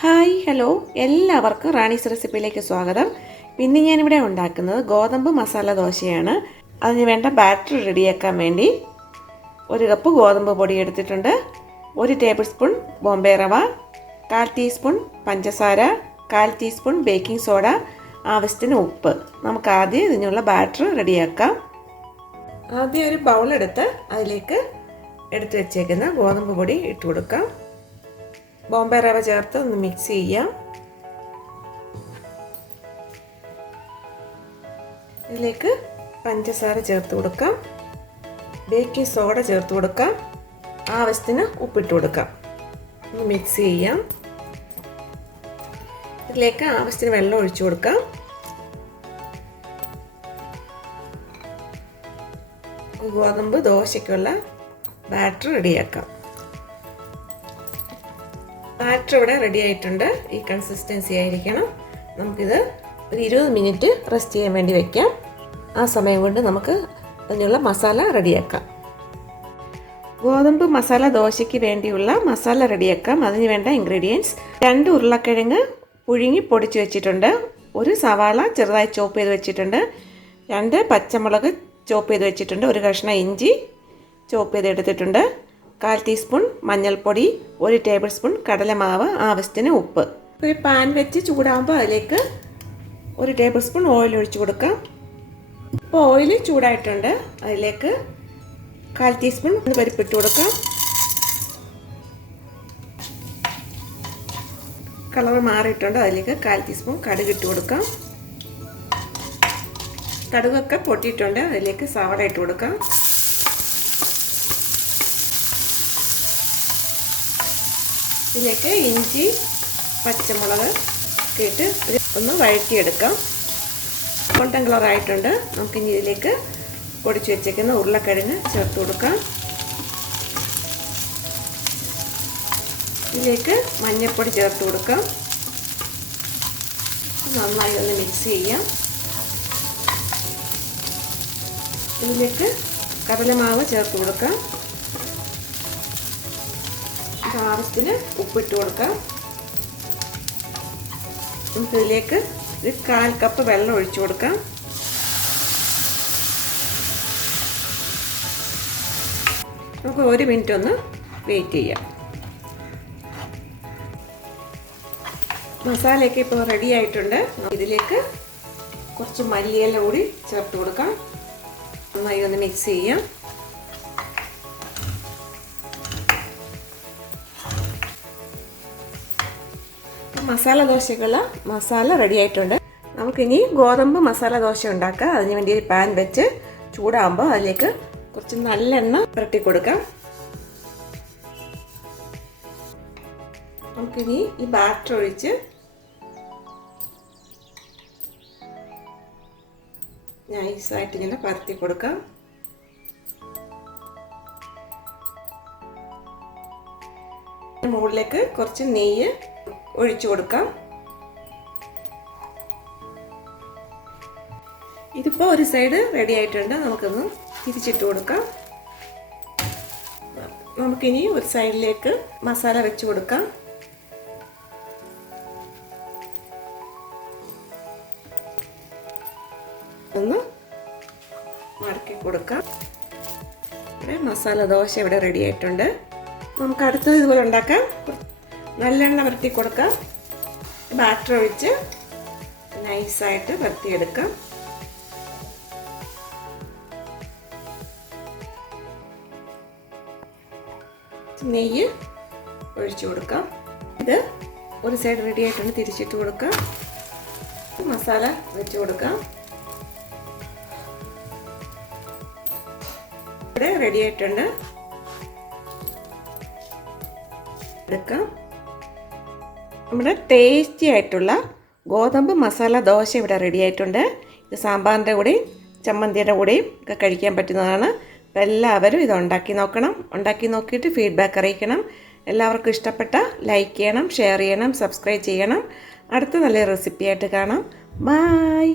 Hi hello എല്ലാവർക്കും റാണീസ് റെസിപ്പിയിലേക്ക് സ്വാഗതം. ഇന്ന് ഞാനിവിടെ ഉണ്ടാക്കുന്നത് ഗോതമ്പ് മസാല ദോശയാണ്. അതിന് വേണ്ട ബാറ്റർ റെഡിയാക്കാൻ വേണ്ടി 1 കപ്പ് ഗോതമ്പ് പൊടി എടുത്തിട്ടുണ്ട്, 1 ടേബിൾ സ്പൂൺ ബോംബെ റവ, 1/4 ടീസ്പൂൺ പഞ്ചസാര, 1/4 ടീസ്പൂൺ ബേക്കിംഗ് സോഡ, ആവശ്യത്തിന് ഉപ്പ്. നമുക്ക് ആദ്യം ഇതിനുള്ള ബാറ്റർ റെഡിയാക്കാം. ആദ്യം ഒരു ബൗളെടുത്ത് അതിലേക്ക് എടുത്ത് വെച്ചേക്കുന്ന ഗോതമ്പ് പൊടി ഇട്ട് കൊടുക്കാം. ബോംബെ റവ ചേർത്ത് ഒന്ന് മിക്സ് ചെയ്യാം. ഇതിലേക്ക് പഞ്ചസാര ചേർത്ത് കൊടുക്കാം, ബേക്കിംഗ് സോഡ ചേർത്ത് കൊടുക്കാം, ആവശ്യത്തിന് ഉപ്പിട്ട് കൊടുക്കാം. ഒന്ന് മിക്സ് ചെയ്യാം. ഇതിലേക്ക് ആവശ്യത്തിന് വെള്ളം ഒഴിച്ചു കൊടുക്കാം. ഗോതമ്പ് ദോശയ്ക്കുള്ള ബാറ്റർ റെഡിയാക്കാം. ബാറ്റർ ഇവിടെ റെഡി ആയിട്ടുണ്ട്. ഈ കൺസിസ്റ്റൻസി ആയിരിക്കണം. നമുക്കിത് ഒരു 20 മിനിറ്റ് റെസ്റ്റ് ചെയ്യാൻ വേണ്ടി വയ്ക്കാം. ആ സമയം കൊണ്ട് നമുക്ക് അതിനുള്ള മസാല റെഡിയാക്കാം. ഗോതമ്പ് മസാല ദോശയ്ക്ക് വേണ്ടിയുള്ള മസാല റെഡിയാക്കാം. അതിന് വേണ്ട ഇൻഗ്രീഡിയൻസ്: 2 ഉരുളക്കിഴങ്ങ് പുഴുങ്ങി പൊടിച്ച് വെച്ചിട്ടുണ്ട്, 1 സവാള ചെറുതായി ചോപ്പ് ചെയ്ത് വെച്ചിട്ടുണ്ട്, 2 പച്ചമുളക് ചോപ്പ് ചെയ്ത് വെച്ചിട്ടുണ്ട്, 1 കഷ്ണം ഇഞ്ചി ചോപ്പ് ചെയ്ത് എടുത്തിട്ടുണ്ട്, 1/4 ടീസ്പൂൺ മഞ്ഞൾപ്പൊടി, 1 ടേബിൾ സ്പൂൺ കടലമാവ്, ആവശ്യത്തിന് ഉപ്പ്. ഒരു പാൻ വെച്ച് ചൂടാകുമ്പോൾ അതിലേക്ക് 1 ടേബിൾ സ്പൂൺ ഓയിൽ ഒഴിച്ചു കൊടുക്കാം. ഇപ്പോൾ ഓയിൽ ചൂടായിട്ടുണ്ട്. അതിലേക്ക് 1/4 ടീസ്പൂൺ പരിപ്പിട്ട് കൊടുക്കാം. കളർ മാറിയിട്ടുണ്ട്. അതിലേക്ക് 1/4 ടീസ്പൂൺ കടുക് ഇട്ട് കൊടുക്കാം. കടുകൊക്കെ പൊട്ടിയിട്ടുണ്ട്. അതിലേക്ക് സവാള ഇട്ട് കൊടുക്കാം. ഇതിലേക്ക് ഇഞ്ചി പച്ചമുളക് ഒക്കെ ഇട്ട് ഒന്ന് വഴറ്റിയെടുക്കാം. ഗോൾഡൻ കളർ ആയിട്ടുണ്ട്. നമുക്കിനി ഇതിലേക്ക് പൊടിച്ച് വെച്ചേക്കുന്ന ഉരുളക്കിഴങ്ങ് ചേർത്ത് കൊടുക്കാം. ഇതിലേക്ക് മഞ്ഞൾപ്പൊടി ചേർത്ത് കൊടുക്കാം. നന്നായി ഒന്ന് മിക്സ് ചെയ്യാം. ഇതിലേക്ക് കടലമാവ് ചേർത്ത് കൊടുക്കാം. ആവശ്യത്തിന് ഉപ്പിട്ട് കൊടുക്കാം. നമുക്ക് ഇതിലേക്ക് ഒരു 1/4 കപ്പ് വെള്ളം ഒഴിച്ചു കൊടുക്കാം. നമുക്ക് 1 മിനിറ്റ് ഒന്ന് വെയിറ്റ് ചെയ്യാം. മസാലയൊക്കെ ഇപ്പോൾ റെഡി ആയിട്ടുണ്ട്. ഇതിലേക്ക് കുറച്ച് മല്ലിയില കൂടി ചേർത്ത് കൊടുക്കാം. നന്നായി ഒന്ന് മിക്സ് ചെയ്യാം. മസാല ദോശക്കുള്ള മസാല റെഡി ആയിട്ടുണ്ട്. നമുക്കിനി ഗോതമ്പ് മസാല ദോശ ഉണ്ടാക്കാം. അതിന് വേണ്ടി ഒരു പാൻ വെച്ച് ചൂടാകുമ്പോൾ അതിലേക്ക് കുറച്ച് നല്ലെണ്ണ പുരട്ടി കൊടുക്കാം. നമുക്കിനി ഈ ബാറ്റർ ഒഴിച്ച് നൈസായിട്ട് ഇങ്ങനെ പരത്തി കൊടുക്കാം. മുകളിലേക്ക് കുറച്ച് നെയ്യ് ഒഴിച്ചു കൊടുക്കാം. ഇതിപ്പോൾ ഒരു സൈഡ് റെഡി ആയിട്ടുണ്ട്. നമുക്കൊന്ന് തിരിച്ചിട്ട് കൊടുക്കാം. നമുക്കിനി ഒരു സൈഡിലേക്ക് മസാല വെച്ച് കൊടുക്കാം. ഒന്ന് മടക്കി കൊടുക്കാം. ഇവിടെ മസാല ദോശ ഇവിടെ റെഡി ആയിട്ടുണ്ട്. നമുക്ക് അടുത്തത് ഇതുപോലെ ഉണ്ടാക്കാം. നല്ലെണ്ണ പുരട്ടി കൊടുക്കാം. ബാറ്റർ ഒഴിച്ച് നൈസായിട്ട് പരത്തിയെടുക്കാം. നെയ്യ് ഒഴിച്ചു കൊടുക്കാം. ഇത് ഒരു സൈഡ് റെഡി ആയിട്ടുണ്ട്. തിരിച്ചിട്ട് കൊടുക്കാം. മസാല വെച്ച് കൊടുക്കാം. ഇവിടെ റെഡി ആയിട്ടുണ്ട്. എടുക്കാം. നമ്മുടെ ടേസ്റ്റി ആയിട്ടുള്ള ഗോതമ്പ് മസാല ദോശ ഇവിടെ റെഡി ആയിട്ടുണ്ട്. ഇത് സാമ്പാറിൻ്റെ കൂടെയും ചമ്മന്തിയുടെ കൂടെയും ഒക്കെ കഴിക്കാൻ പറ്റുന്നതാണ്. അപ്പോൾ എല്ലാവരും ഇത് ഉണ്ടാക്കി നോക്കണം. ഉണ്ടാക്കി നോക്കിയിട്ട് ഫീഡ്ബാക്ക് അറിയിക്കണം. എല്ലാവർക്കും ഇഷ്ടപ്പെട്ട ലൈക്ക് ചെയ്യണം, ഷെയർ ചെയ്യണം, സബ്സ്ക്രൈബ് ചെയ്യണം. അടുത്ത നല്ല റെസിപ്പിയായിട്ട് കാണാം. ബൈ.